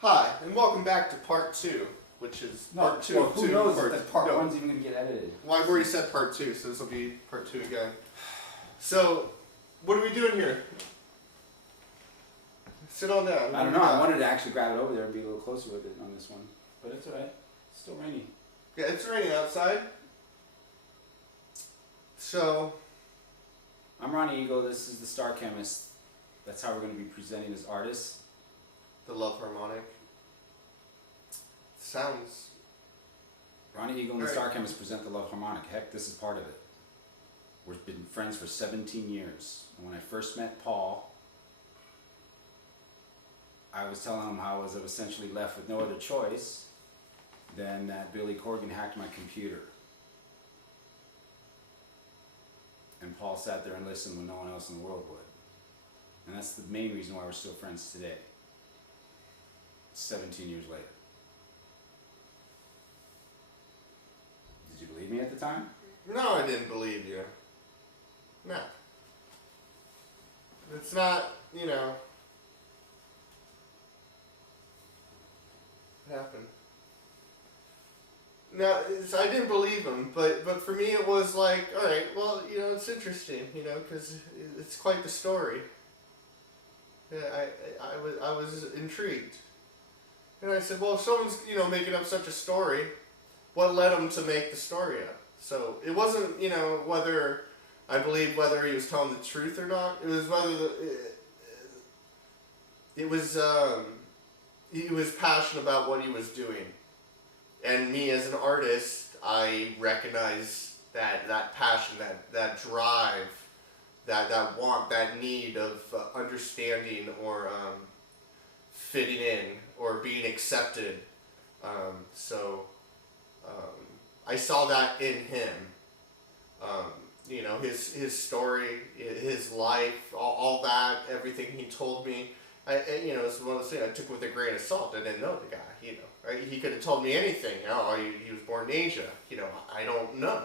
Hi, and welcome back to part 2, which is part 2 of 2. Who knows if that part 1's even going to get edited. Well, I've already said part 2, so this will be part 2 again. So, what are we doing here? Sit on down. I don't know. I wanted to actually grab it over there and be a little closer with it on this one. But it's alright. It's still rainy. Yeah, it's raining outside. So, I'm Ronnie Eagle. This is the Star Chemist. That's how we're going to be presenting as artists. the love harmonic. Sounds... Ronnie Eagle and the Star Chemist present the love harmonic. Heck, this is part of it. We've been friends for 17 years. And when I first met Paul, I was telling him how I was essentially left with no other choice than that Billy Corgan hacked my computer. And Paul sat there and listened when no one else in the world would. And that's the main reason why we're still friends today, 17 years later. Did you believe me at the time? No, I didn't believe you. No. It's not, you know... What happened? No, I didn't believe him, but for me it was like, alright, well, you know, it's interesting, you know, because it's quite the story. Yeah, I was intrigued. And I said, well, if someone's, you know, making up such a story, what led him to make the story up? So it wasn't, you know, whether I believed whether he was telling the truth or not. It was whether he was passionate about what he was doing. And me as an artist, I recognize that passion, that drive, that want, that need of understanding or fitting in or being accepted. I saw that in him. You know, his story, his life, all that, everything he told me. You know, it's one of those things I took with a grain of salt. I didn't know the guy, you know. Right? He could have told me anything. Oh, he was born in Asia. You know, I don't know.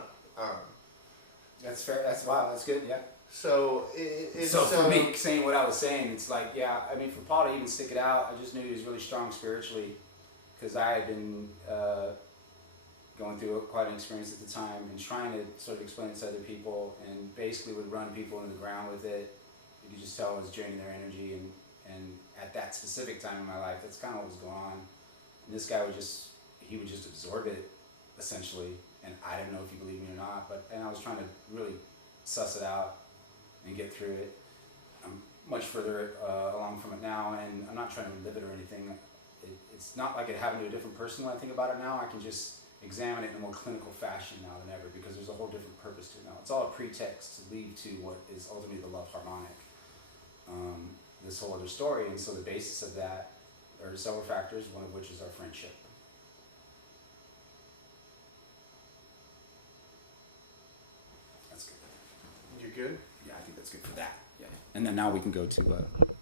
That's fair. That's wow. That's good. Yeah. So for me, saying what I was saying, it's like, yeah. I mean, for Paul to even stick it out, I just knew he was really strong spiritually, because I had been going through quite an experience at the time and trying to sort of explain it to other people, and basically would run people into the ground with it. You could just tell it was draining their energy, and at that specific time in my life, that's kind of what was going on. And this guy would just absorb it, essentially, and I didn't know if he believed me or not, and I was trying to really suss it out and get through it. I'm much further along from it now, and I'm not trying to relive it or anything. It's not like it happened to a different person when I think about it now. I can just examine it in a more clinical fashion now than ever, because there's a whole different purpose to it now. It's all a pretext to lead to what is ultimately the love harmonic. This whole other story, and so the basis of that are several factors, one of which is our friendship. That's good. You good? Yeah, I think that's good for that. Yeah. And then now we can go to